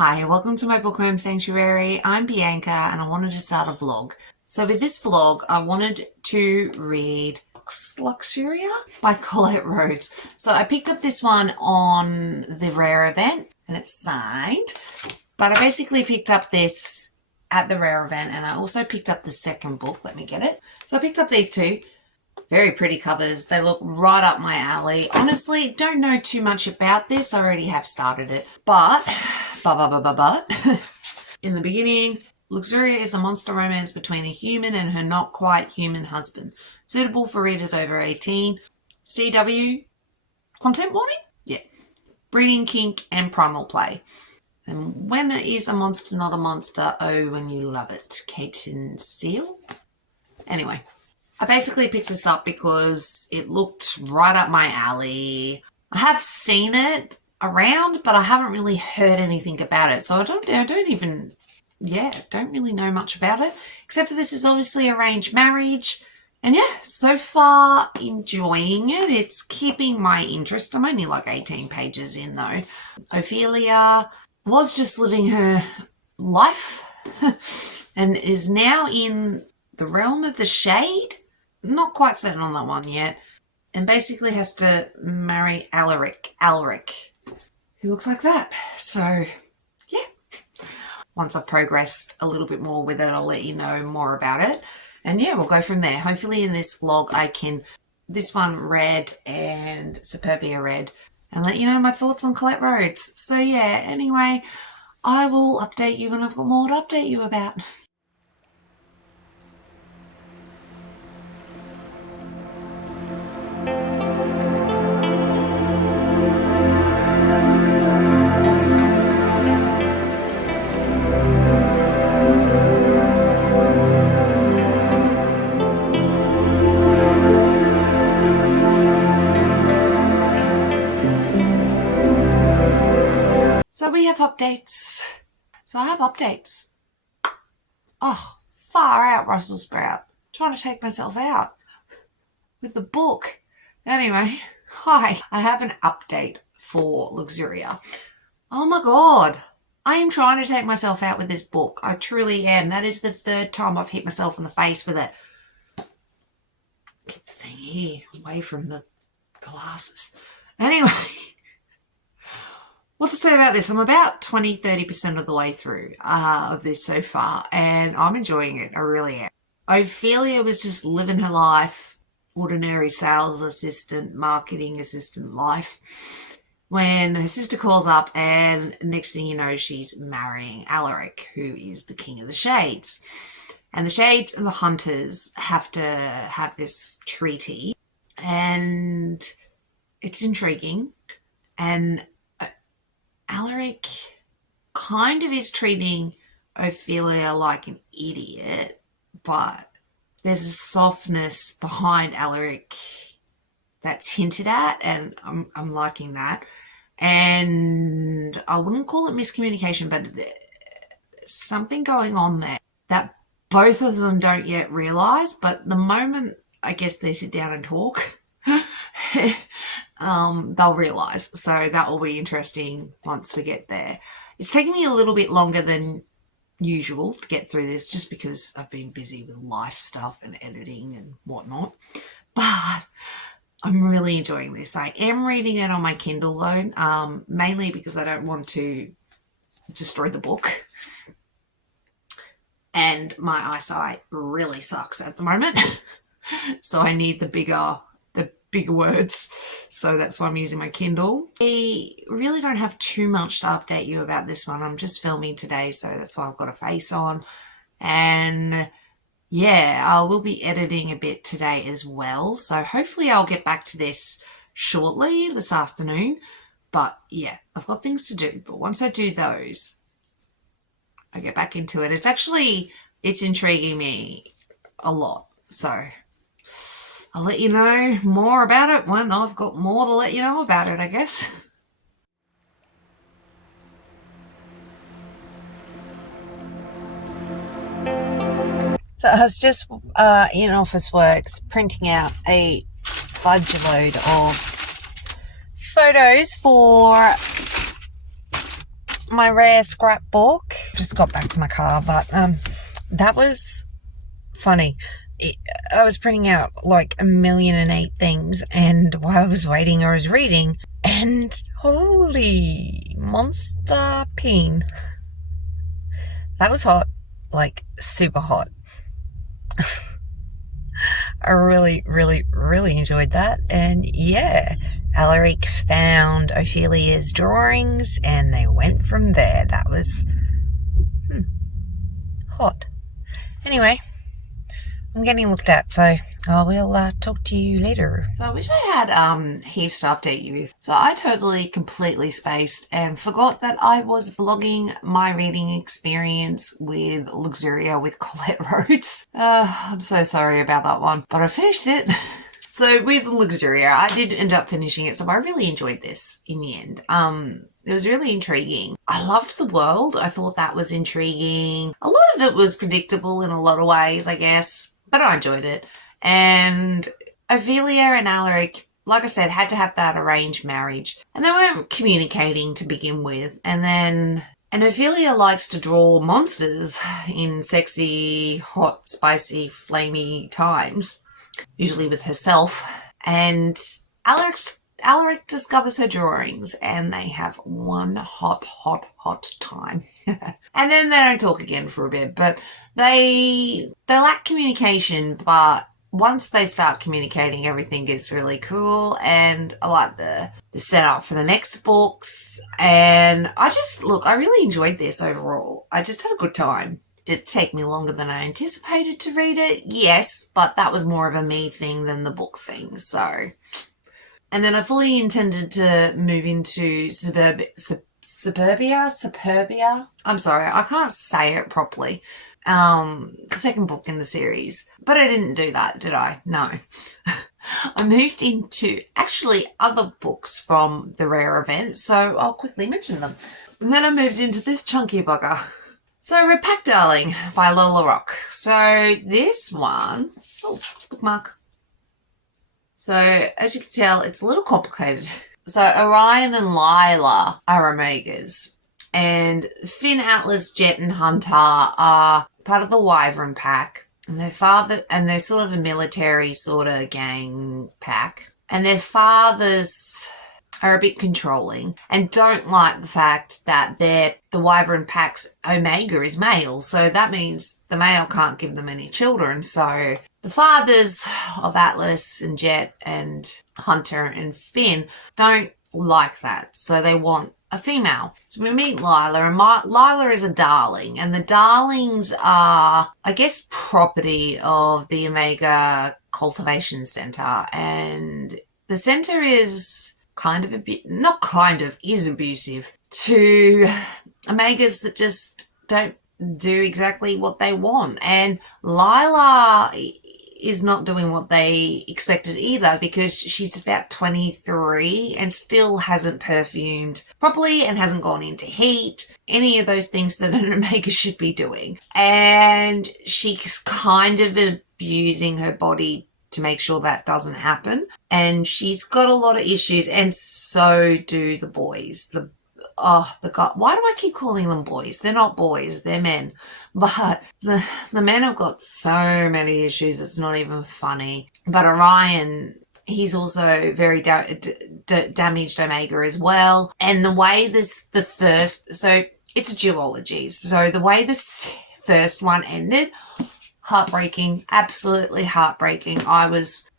Hi, welcome to my Bookworm Sanctuary. I'm Bianca and I wanted to start a vlog. So with this vlog, I wanted to read Luxuria by Colette Rhodes. So I picked up this one on the Rare event and it's signed. But I basically picked up this at the Rare event and I also picked up the second book. Let me get it. So I picked up these two. Very pretty covers. They look right up my alley. Honestly, don't know too much about this. I already have started it. But in the beginning, Luxuria is a monster romance between a human and her not quite human husband. Suitable for readers over 18. CW, content warning? Yeah. Breeding kink and primal play. And when it is a monster, not a monster, oh, when you love it. Kate and Seal? Anyway. I basically picked this up because it looked right up my alley. I have seen it around, but I haven't really heard anything about it. So I don't really know much about it. Except for this is obviously arranged marriage. And yeah, so far enjoying it. It's keeping my interest. I'm only like 18 pages in though. Ophelia was just living her life and is now in the realm of the shade. Not quite certain on that one yet. And basically has to marry Alaric, who looks like that. So, yeah. Once I've progressed a little bit more with it, I'll let you know more about it. And yeah, we'll go from there. Hopefully in this vlog I can, this one red and Superbia red, and let you know my thoughts on Colette Rhodes. So yeah, anyway, I will update you when I've got more to update you about. So we have updates. So I have updates. Oh, far out, Russell Sprout. Trying to take myself out with the book. Anyway, hi. I have an update for Luxuria. Oh my God. I am trying to take myself out with this book. I truly am. That is the third time I've hit myself in the face with it. Get the thing here away from the glasses. Anyway. What to say about this? I'm about 20-30% of the way through of this so far, and I'm enjoying it. I really am. Ophelia was just living her life, ordinary sales assistant, marketing assistant life, when her sister calls up and next thing you know, she's marrying Alaric, who is the king of the shades. And the shades and the hunters have to have this treaty, and it's intriguing. And Alaric kind of is treating Ophelia like an idiot, but there's a softness behind Alaric that's hinted at, and I'm liking that. And I wouldn't call it miscommunication, but there's something going on there that both of them don't yet realise, but the moment I guess they sit down and talk, they'll realise. So that will be interesting once we get there. It's taken me a little bit longer than usual to get through this just because I've been busy with life stuff and editing and whatnot. But I'm really enjoying this. I am reading it on my Kindle though, mainly because I don't want to destroy the book. And my eyesight really sucks at the moment. So I need the bigger words, so that's why I'm using my Kindle. I really don't have too much to update you about this one. I'm just filming today, so that's why I've got a face on. And yeah, I will be editing a bit today as well, so hopefully I'll get back to this shortly this afternoon. But yeah, I've got things to do, but once I do those, I get back into it. It's intriguing me a lot, so I'll let you know more about it when I've got more to let you know about it, I guess. So I was just in Officeworks printing out a fudge load of photos for my rare scrapbook. Just got back to my car, but that was funny. I was printing out like 1,000,008 things, and while I was waiting, I was reading, and holy monster peen. That was hot, like super hot. I really, really, really enjoyed that. And yeah, Alaric found Ophelia's drawings and they went from there. That was hot. Anyway, I'm getting looked at, so I will talk to you later. So I wish I had heaps to update you with. So I totally, completely spaced and forgot that I was vlogging my reading experience with Luxuria with Colette Rhodes. I'm so sorry about that one, but I finished it. So with Luxuria, I did end up finishing it, so I really enjoyed this in the end. It was really intriguing. I loved the world. I thought that was intriguing. A lot of it was predictable in a lot of ways, I guess, but I enjoyed it. And Ophelia and Alaric, like I said, had to have that arranged marriage, and they weren't communicating to begin with. And Ophelia likes to draw monsters in sexy, hot, spicy, flamey times, usually with herself. And Alaric discovers her drawings, and they have one hot time. And then they don't talk again for a bit, but they lack communication, but once they start communicating, everything gets really cool, and I like the setup for the next books. And I really enjoyed this overall. I just had a good time. Did it take me longer than I anticipated to read it? Yes, but that was more of a me thing than the book thing, so. And then I fully intended to move into Suburbia. I'm sorry, I can't say it properly. The second book in the series. But I didn't do that, did I? No. I moved into actually other books from the rare event, so I'll quickly mention them. And then I moved into this chunky bugger. So, Repack Darling by Lola Rock. So, this one, bookmark. So, as you can tell, it's a little complicated. So, Orion and Lila are Omegas, and Finn, Atlas, Jet, and Hunter are part of the Wyvern pack, and they're sort of a military sort of gang pack, and their fathers are a bit controlling and don't like the fact that the Wyvern pack's Omega is male, so that means the male can't give them any children. So the fathers of Atlas and Jet and Hunter and Finn don't like that, so they want a female. So we meet Lila, and Lila is a darling, and the darlings are, I guess, property of the Omega Cultivation Center, and the center is is abusive to Omegas that just don't do exactly what they want. And Lila is not doing what they expected either, because she's about 23 and still hasn't perfumed properly and hasn't gone into heat, any of those things that an Omega should be doing. And she's kind of abusing her body to make sure that doesn't happen. And she's got a lot of issues, and so do the boys. The guy. Why do I keep calling them boys? They're not boys, they're men. But the men have got so many issues, it's not even funny. But Orion, he's also very damaged Omega as well. And the way so it's a duology. So the way this first one ended, heartbreaking, absolutely heartbreaking. I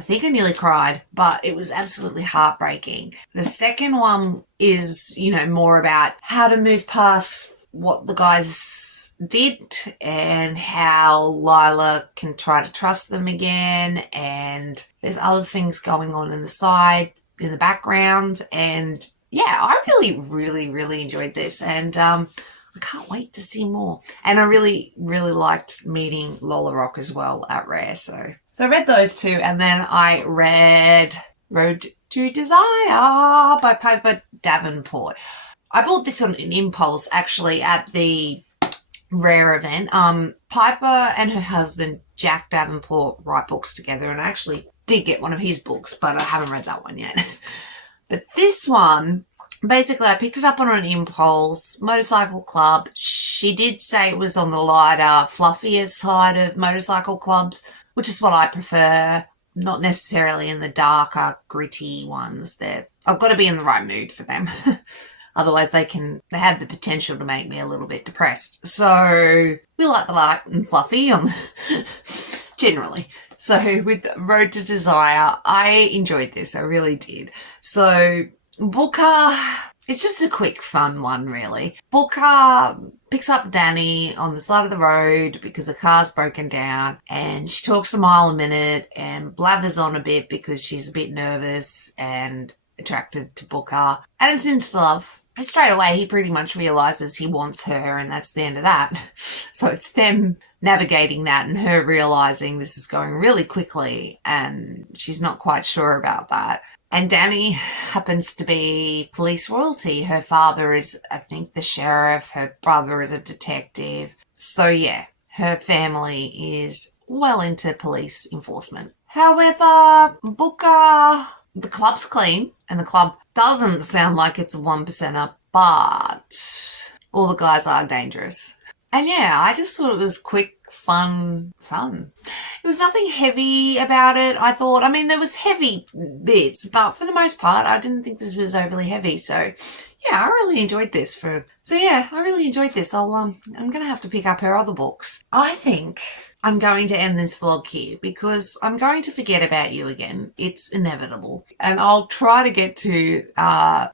think I nearly cried, but it was absolutely heartbreaking. The second one is, more about how to move past what the guys did and how Lila can try to trust them again. And there's other things going on in the background. And yeah, I really, really, really enjoyed this. And, I can't wait to see more. And I really, really liked meeting Lola Rock as well at Rare. So I read those two, and then I read Road to Desire by Piper Davenport. I bought this on an impulse, actually, at the Rare event. Piper and her husband, Jack Davenport, write books together, and I actually did get one of his books, but I haven't read that one yet. But this one, Basically, I picked it up on an impulse. Motorcycle Club. She did say it was on the lighter, fluffier side of motorcycle clubs, which is what I prefer. Not necessarily in the darker, gritty ones. I've got to be in the right mood for them. Otherwise, they have the potential to make me a little bit depressed. So we like the light and fluffy generally. So with Road to Desire, I enjoyed this. I really did. So Booker, it's just a quick, fun one, really. Booker picks up Danny on the side of the road because her car's broken down, and she talks a mile a minute and blathers on a bit because she's a bit nervous and attracted to Booker. And it's instant love. And straight away, he pretty much realizes he wants her, and that's the end of that. So it's them navigating that and her realizing this is going really quickly, and she's not quite sure about that. And Danny happens to be police royalty. Her father is, I think, the sheriff. Her brother is a detective. So yeah, her family is well into police enforcement. However, Booker, the club's clean, and the club doesn't sound like it's a 1%er, but all the guys are dangerous. And yeah, I just thought it was quick, fun. There was nothing heavy about it, I thought. I mean, there was heavy bits, but for the most part, I didn't think this was overly heavy. So yeah, I really enjoyed this. I really enjoyed this. I'm going to have to pick up her other books. I think I'm going to end this vlog here because I'm going to forget about you again. It's inevitable. And I'll try to get to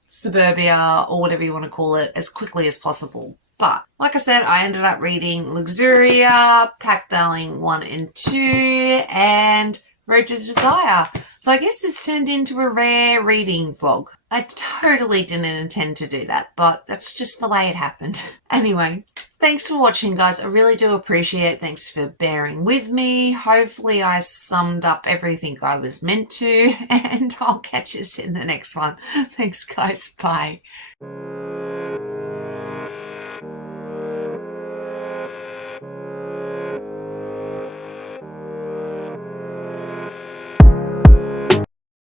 suburbia, or whatever you want to call it, as quickly as possible. But like I said, I ended up reading Luxuria, Pack Darling 1 and 2, and Road to Desire. So I guess this turned into a rare reading vlog. I totally didn't intend to do that, but that's just the way it happened. Anyway, thanks for watching, guys. I really do appreciate it. Thanks for bearing with me. Hopefully I summed up everything I was meant to, and I'll catch us in the next one. Thanks, guys. Bye.